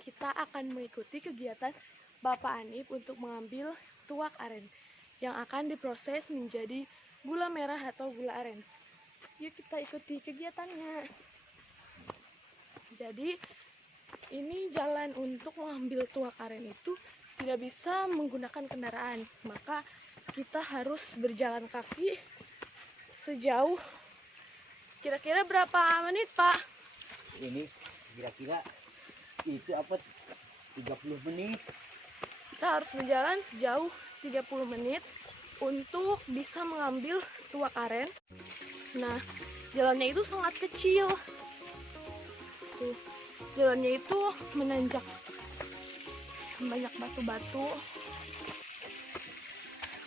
kita akan mengikuti kegiatan Bapak Anip untuk mengambil tuak aren yang akan diproses menjadi gula merah atau gula aren. Yuk kita ikuti kegiatannya. Jadi ini jalan untuk mengambil tuak aren itu tidak bisa menggunakan kendaraan, maka kita harus berjalan kaki sejauh kira-kira berapa menit, Pak? Ini kira-kira itu apa 30 menit. Kita harus berjalan sejauh 30 menit untuk bisa mengambil tuak aren. Nah, jalannya itu sangat kecil. Tuh, jalannya itu menanjak, banyak batu-batu.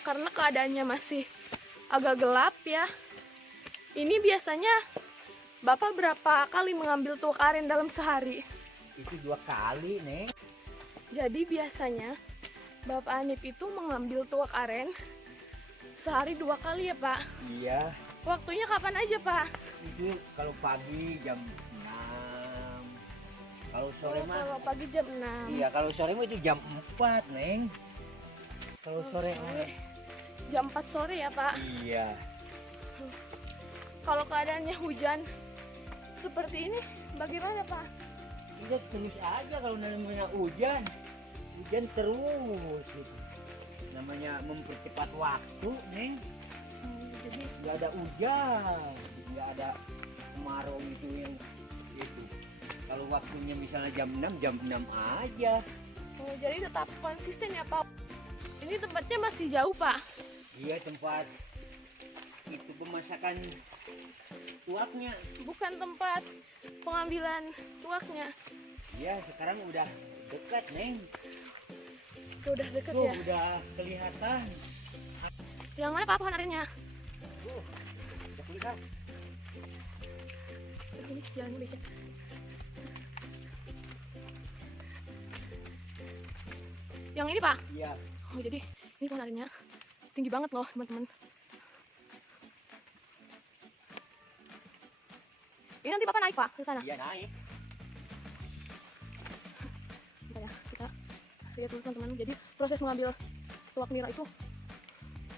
Karena keadaannya masih agak gelap ya. Ini biasanya Bapak berapa kali mengambil tuak aren dalam sehari? Itu 2 kali, Neng. Jadi biasanya Bapak Anip itu mengambil tuak aren sehari 2 kali ya, Pak? Iya. Waktunya kapan aja, Pak? Itu kalau pagi jam 6. Kalau sore mah Kalau pagi jam 6. iya, kalau sore mah itu jam 4, Neng. Kalau sore Jam 4 sore ya, Pak? iya. Kalau keadaannya hujan seperti ini, bagaimana, Pak? Udah terus aja kalau namanya hujan. Hujan terus gitu. Namanya mempercepat waktu, Neng. Jadi Nggak ada hujan, nggak ada kemarau itu yang itu. Kalau waktunya misalnya jam 6 aja. jadi tetap konsisten ya, Pak. Ini tempatnya masih jauh, Pak. Iya, tempat itu pemasakan tuaknya. Bukan tempat pengambilan tuaknya. Iya, sekarang udah dekat, Neng. Udah deket Tuh, ya. udah kelihatan. Yang mana, Pak, pohon arennya? Tuh, udah kelihatan. Ini jalannya becek. Yang ini, Pak? Iya. Oh, jadi ini pohon arennya tinggi banget loh, teman-teman. Ini nanti Bapak naik, Pak, ke sana. Iya, naik. Bentar ya, kita lihat dulu, teman-teman. Jadi proses mengambil tuak nira itu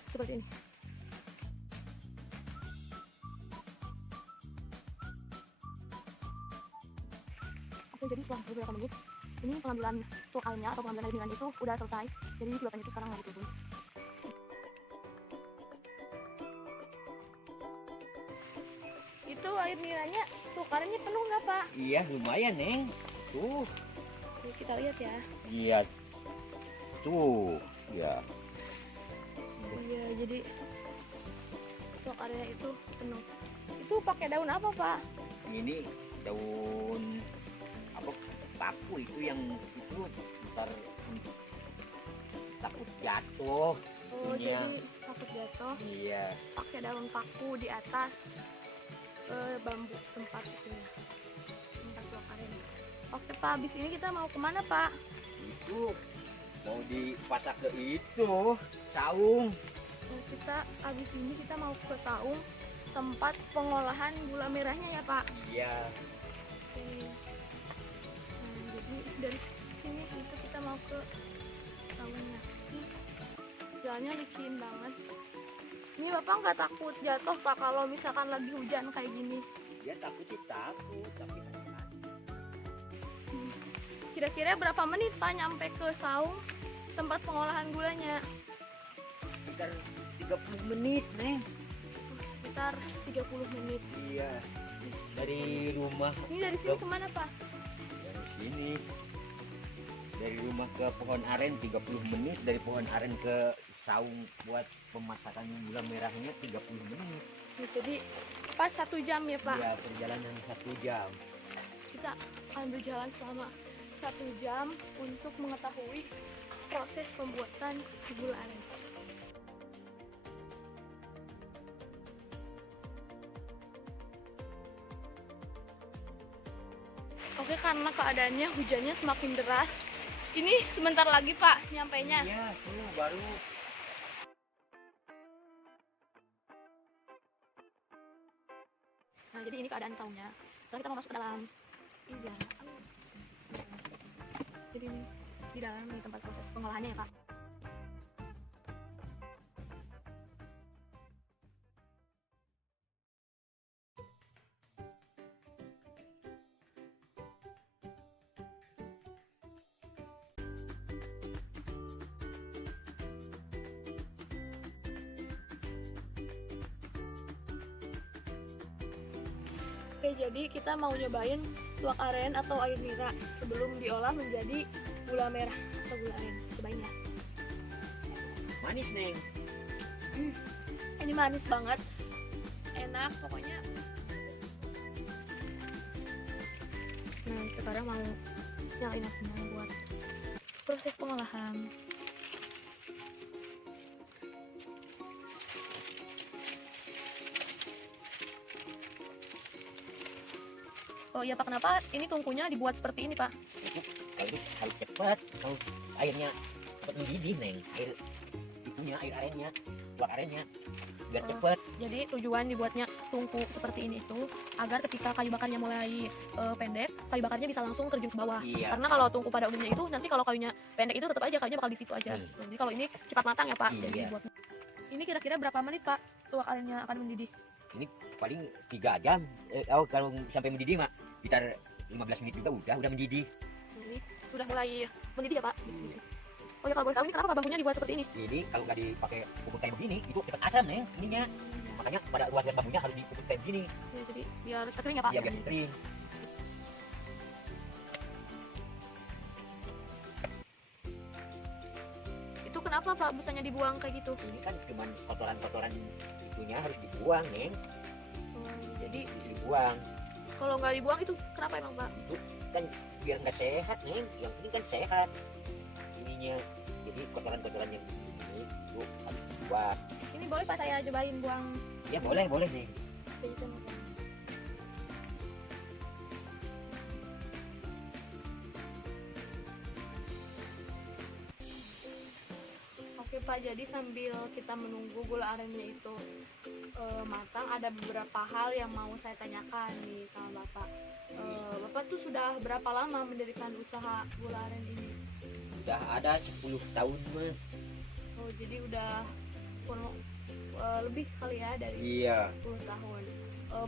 seperti ini. Oke, jadi setelah beberapa menit, ini pengambilan tuak arennya atau pengambilan air niranya itu udah selesai. Jadi si bapaknya itu sekarang lagi turun. Itu air niranya, tuak arennya penuh nggak, Pak? Iya, lumayan, Neng. Tuh. Oke, kita lihat ya. Iya. Tuh, ya. Iya, jadi tuak arennya itu penuh. Itu pakai daun apa, Pak? Ini daun apa, paku itu yang itu ntar takut jatuh. Oh, Iya. jadi takut jatuh. Iya. Pakai daun paku di atas bambu tempat itu ya. Tempat tuak aren. Oke, Pak, habis ini kita mau kemana, Pak? Itu mau dipasak ke itu saung. Kita habis ini kita mau ke saung, tempat pengolahan gula merahnya ya, Pak. Iya. Oke. Nah, jadi dari sini kita mau ke saungnya. Jalannya licin banget. Ini Bapak nggak takut jatuh, Pak, kalau misalkan lagi hujan kayak gini? Dia takut sih takut, tapi Kira-kira berapa menit, Pak, nyampe ke saung tempat pengolahan gulanya? sekitar 30 menit, Neng. Sekitar 30 menit. Iya. Dari rumah. Ini dari sini kemana, Pak? Dari sini. Dari rumah ke pohon aren 30 menit, dari pohon aren ke saung buat pemasakan gula merahnya 30 menit. Jadi pas 1 jam ya, Pak? Iya, perjalanan 1 jam. Kita akan berjalan selama 1 jam untuk mengetahui proses pembuatan gula aren. Oke, karena keadaannya hujannya semakin deras, ini sebentar lagi, Pak, nyampainya. Iya, tuh baru. Nah, jadi ini keadaan saungnya. Sekarang kita mau masuk ke dalam. Iya. di dalam di tempat proses pengolahannya ya Pak. Oke, jadi kita mau nyobain tuak aren atau air nira sebelum diolah menjadi gula merah atau gula aren. Cobain ya. Manis Neng. Ini manis banget, enak pokoknya. Nah, sekarang mau nyalain apinya buat proses pengolahan. Oh iya Pak, kenapa ini tungkunya dibuat seperti ini Pak? Kalau itu harus cepat, kalau airnya cepat mendidih Neng, air itunya, air arennya, tuak arennya, biar Oh. cepat. Jadi tujuan dibuatnya tungku seperti ini itu agar ketika kayu bakarnya mulai pendek, kayu bakarnya bisa langsung terjun ke bawah. Iya. Karena kalau tungku pada umumnya itu nanti kalau kayunya pendek itu tetap aja kayunya bakal di situ aja. Jadi kalau ini cepat matang ya Pak. Jadi Iya. buat ini kira-kira berapa menit Pak tuak arennya akan mendidih? Ini paling 3 jam. Kalau sampai mendidih mak, sekitar 15 menit juga udah mendidih. Ini sudah mulai mendidih ya Pak. Oh ya, kalau boleh tahu ini kenapa bambunya dibuat seperti ini? Ini kalau nggak dipakai pupuk kayak begini, itu cepat asam Neng, ininya. Makanya pada ruas-ruas bambunya harus dipupuk kayak begini, Ya, jadi biar cepat kering ya Pak. iya biar kering. Itu kenapa Pak busanya dibuang kayak gitu? Ini kan cuman kotoran-kotoran itunya harus dibuang Neng, Jadi dibuang. kalau nggak dibuang itu kenapa emang Pak? Itu kan biar nggak sehat Neng, yang penting kan sehat ininya. Jadi kotoran-kotoran yang ini itu harus dibuang. Ini boleh Pak saya cobain buang Ya boleh Neng. jahitan? Oke Pak, jadi sambil kita menunggu gula arennya itu matang, ada beberapa hal yang mau saya tanyakan nih sama Bapak. Bapak tuh sudah berapa lama mendirikan usaha gula aren ini? Udah ada 10 tahun mah. Oh, jadi udah lebih kali ya dari Iya. 10 tahun.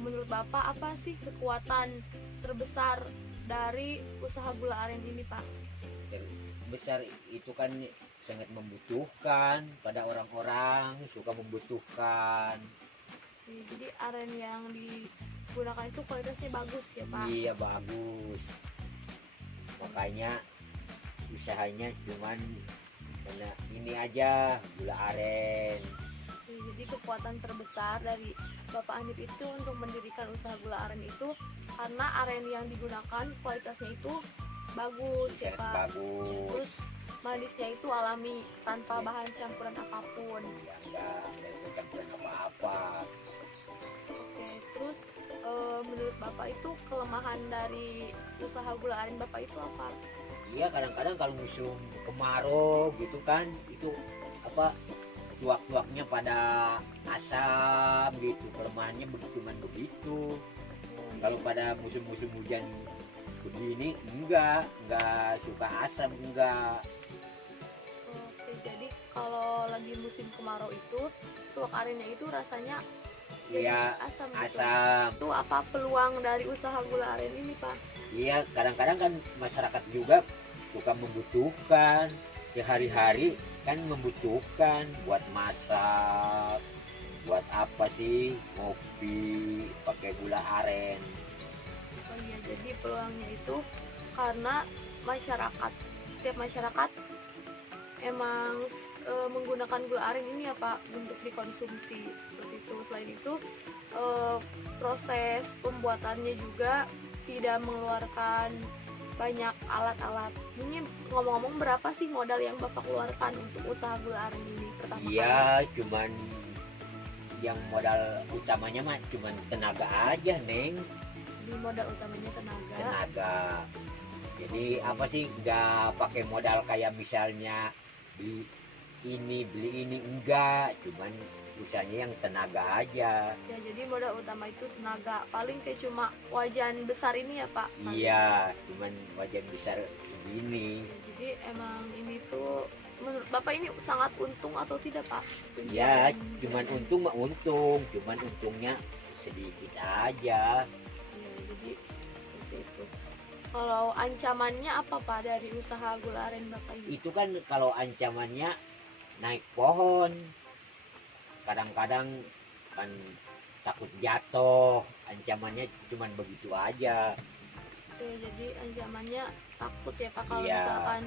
Menurut Bapak apa sih kekuatan terbesar dari usaha gula aren ini Pak? Besar itu kan sangat membutuhkan pada orang-orang, suka membutuhkan. Jadi aren yang digunakan itu kualitasnya bagus ya Pak? Iya bagus. Makanya usahanya cuman karena ini aja gula aren. Jadi kekuatan terbesar dari Bapak Hanif itu untuk mendirikan usaha gula aren itu karena aren yang digunakan kualitasnya itu bagus ya Sangat Pak. bagus. Terus manisnya itu alami tanpa bahan campuran apapun. Ya, enggak ada campuran apa-apa. Oke, terus menurut Bapak itu kelemahan dari usaha gula aren Bapak itu apa? Iya kadang-kadang kalau musim kemarau gitu kan itu apa tuak-tuaknya pada asam gitu, kelemahannya begitu. Kalau pada musim-musim hujan begini enggak suka asam enggak. Oke, jadi kalau lagi musim kemarau itu tuak arennya itu rasanya jadi Iya asam gitu. asam. Itu apa peluang dari usaha gula aren ini Pak? Iya kadang-kadang kan masyarakat juga suka membutuhkan sehari-hari kan membutuhkan buat masak, buat apa sih ngopi pakai gula aren. Oh iya, jadi peluangnya itu karena setiap masyarakat emang menggunakan gula aren ini ya Pak untuk dikonsumsi seperti itu. Selain itu proses pembuatannya juga tidak mengeluarkan banyak alat-alat. Ini ngomong-ngomong berapa sih modal yang Bapak keluarkan untuk usaha gula aren ini pertama kali? Iya cuman yang modal utamanya mah cuman tenaga aja Neng, Di modal utamanya tenaga. Jadi apa sih nggak pakai modal kayak misalnya beli ini enggak, cuman usahanya yang tenaga aja. Ya, jadi modal utama itu tenaga. Paling kayak cuma wajan besar ini ya Pak? Paling. Iya, cuman wajan besar begini. Ya, jadi emang ini tuh menurut Bapak ini sangat untung atau tidak Pak? Ya, Penjualan cuman gula. untung mah untung, cuman untungnya sedikit aja. Ya, jadi seperti itu. Kalau ancamannya apa Pak dari usaha gula aren Bapak ini? Itu kan kalau ancamannya naik pohon, kadang-kadang kan takut jatuh, ancamannya cuman begitu aja. Oke, jadi ancamannya takut ya Pak kalau Iya. misalkan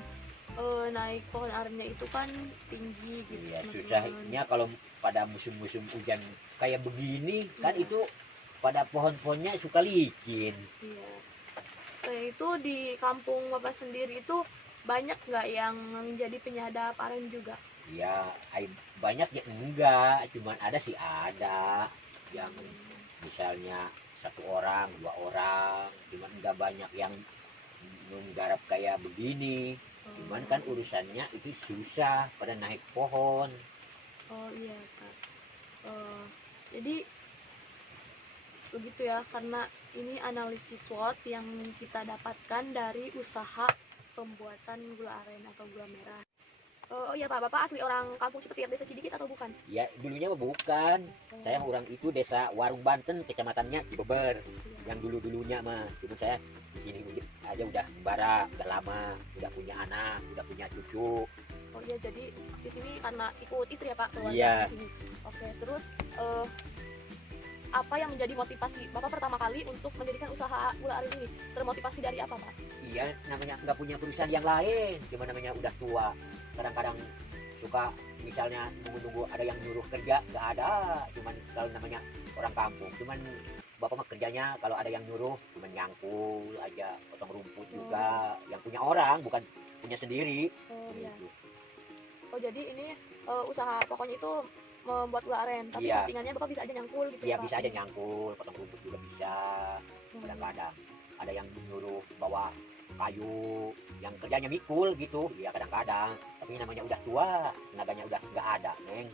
naik pohon arennya itu kan tinggi gitu. Iya, teman-teman. susahnya kalau pada musim-musim hujan kayak begini kan Iya. itu pada pohon-pohonnya suka licin. Iya. Selain itu di kampung Bapak sendiri itu banyak nggak yang menjadi penyadap aren juga? Ya, banyak ya enggak, cuman ada sih ada yang misalnya 1 orang, 2 orang, cuman enggak banyak yang menggarap kayak begini. Cuman kan urusannya itu susah pada naik pohon. Oh iya Kak. Jadi begitu ya, karena ini analisis SWOT yang kita dapatkan dari usaha pembuatan gula aren atau gula merah. Oh iya Pak, Bapak asli orang kampung Cipetiak Desa Cidikit atau bukan? Ya, dulunya mah bukan. Saya orang itu desa Warung Banten, kecamatannya Cibeber. Yang dulu-dulunya mah, cuma saya di sini aja udah bara, udah lama, udah punya anak, udah punya cucu. Oh iya, jadi di sini karena ikut istri ya Pak keluarga Iya. di sini. Oke, terus apa yang menjadi motivasi Bapak pertama kali untuk mendirikan usaha gula aren ini? Termotivasi dari apa Pak? Iya, namanya nggak punya perusahaan yang lain, cuma namanya udah tua. Kadang-kadang suka misalnya nunggu-nunggu ada yang nyuruh kerja, nggak ada. Cuman kalau namanya orang kampung, cuman bapak mah kerjanya kalau ada yang nyuruh, cuman nyangkul aja, potong rumput juga. Yang punya orang, bukan punya sendiri. Oh iya. Begitu. Oh jadi ini usaha pokoknya itu membuat gula aren, tapi Iya. sampingannya Bapak bisa aja nyangkul gitu Iya ya Pak? bisa aja nyangkul, potong rumput juga bisa. Kadang-kadang ada yang nyuruh bawa kayu, yang kerjanya mikul gitu, ya kadang-kadang. Tapi namanya udah tua, tenaganya udah nggak ada, neng.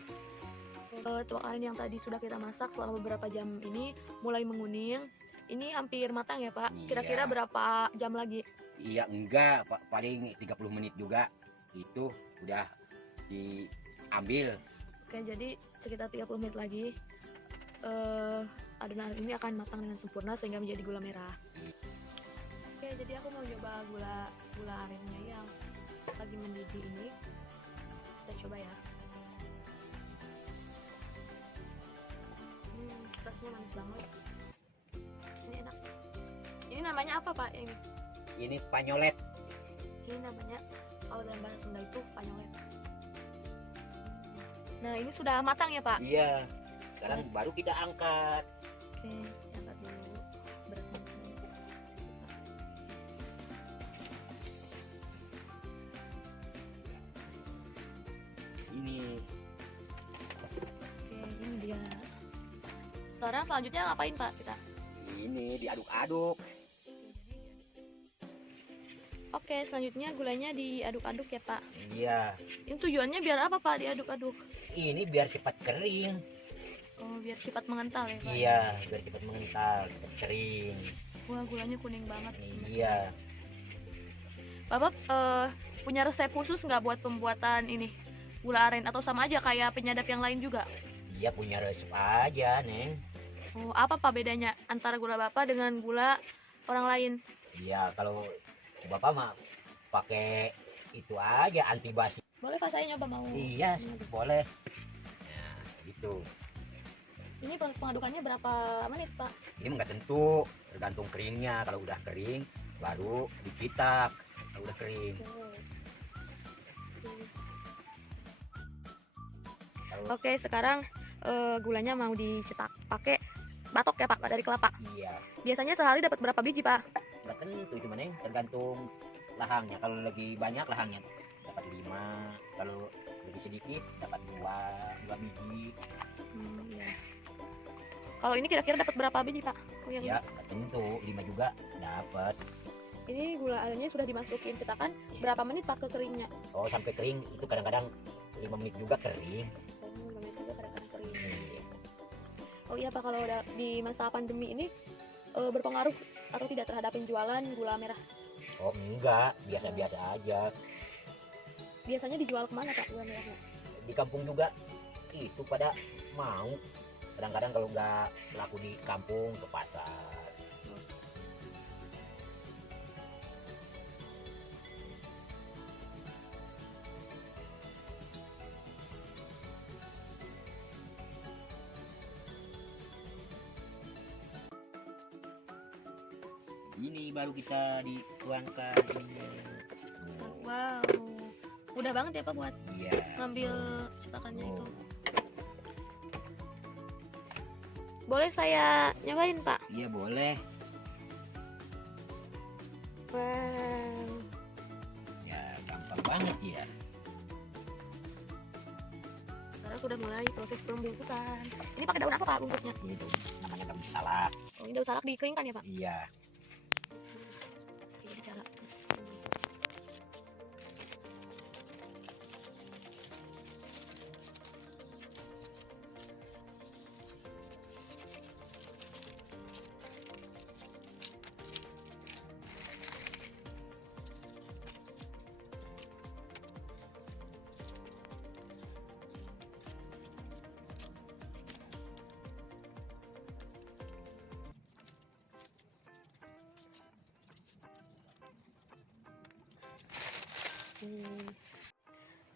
Tuak aren yang tadi sudah kita masak selama beberapa jam ini mulai menguning. Ini hampir matang ya Pak? Iya. Kira-kira berapa jam lagi? Iya enggak, paling 30 menit juga itu udah diambil. Oke, jadi sekitar 30 menit lagi adonan ini akan matang dengan sempurna sehingga menjadi gula merah. Oke, jadi aku mau coba gula arennya yang lagi mendidih ini. Kita coba ya. Rasanya manis banget. Ini enak. Ini namanya apa Pak? Ini panyolet. Ini namanya kalau dalam bahasa Sunda itu panyolet. Nah, ini sudah matang ya Pak? Iya. Sekarang baru kita angkat. Oke, angkat dulu beratnya. Ini Oke, ini dia. Sekarang selanjutnya ngapain Pak kita? ini diaduk-aduk. Oke, selanjutnya gulanya diaduk-aduk ya Pak. Iya. Ini tujuannya biar apa Pak diaduk-aduk? Ini biar cepat kering. Oh, biar cepat mengental ya Pak. Iya, biar cepat mengental, cepat kering. Wah, gulanya kuning banget. Iya. Bapak punya resep khusus nggak buat pembuatan ini gula aren atau sama aja kayak penyadap yang lain juga? Dia punya resep aja, Neng. Oh, apa Pak bedanya antara gula Bapak dengan gula orang lain? Iya, kalau Bapak mah pakai itu aja anti basi. Boleh Pak, saya nyoba mau. Iya, boleh. Nah, gitu. Ini proses pengadukannya berapa menit Pak? Ini nggak tentu, tergantung keringnya. Kalau udah kering, baru dicitak. Kalau udah kering. Kalau Oke, sekarang gulanya mau dicetak pakai batok ya Pak, dari kelapa. iya, Biasanya sehari dapat berapa biji Pak? nggak tentu cuman Neng, tergantung lahangnya. Kalau lagi banyak lahangnya dapat 5, kalau lebih sedikit dapat 2 biji. Iya. Kalau ini kira-kira dapat berapa biji Pak? Oh, yang Ya, nggak tentu 5 juga dapat. ini gula arennya sudah dimasukin cetakan. Berapa menit Pak ke keringnya? Oh, sampai kering itu kadang-kadang 5 menit juga kering. 5 menit juga kadang-kadang kering. Oh iya Pak, kalau di masa pandemi ini berpengaruh atau tidak terhadap penjualan gula merah? Oh enggak, biasa-biasa aja. Biasanya dijual kemana Pak gula merahnya? Di kampung juga itu pada mau. Kadang-kadang kalau nggak laku di kampung ke pasar. Ini baru kita dituangkan ini. Wow, mudah banget ya Pak buat Iya. ngambil cetakannya itu. Boleh saya nyobain Pak? Iya boleh. Wow. Ya gampang banget ya. Sekarang sudah mulai proses pembungkusan. Ini pakai daun apa Pak bungkusnya? Itu namanya daun salak. Oh, ini daun salak dikeringkan ya Pak? Iya. Ini cara.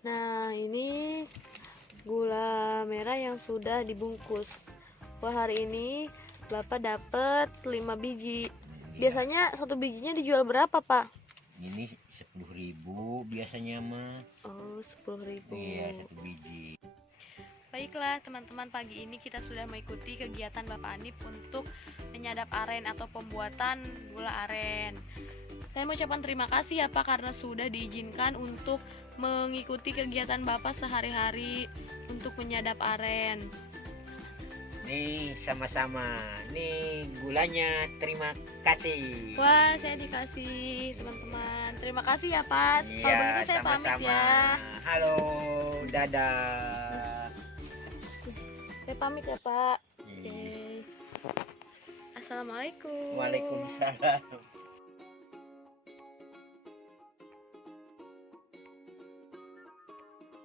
Nah, ini gula merah yang sudah dibungkus. Wah, hari ini Bapak dapat 5 biji. Biasanya satu bijinya dijual berapa, Pak? Ini 10.000 biasanya mah. Oh, 10.000. Iya, satu biji. Baiklah teman-teman, pagi ini kita sudah mengikuti kegiatan Bapak Anip untuk menyadap aren atau pembuatan gula aren. Saya mengucapkan terima kasih ya Pak karena sudah diizinkan untuk mengikuti kegiatan Bapak sehari-hari untuk menyadap aren. Nih sama-sama. Nih gulanya, terima kasih. Wah, saya dikasih teman-teman. Terima kasih ya Pak. Kalau Iya, begitu saya pamit sama-sama. ya. Halo, dadah. Saya pamit ya Pak. Iya. Oke. Assalamualaikum. Waalaikumsalam.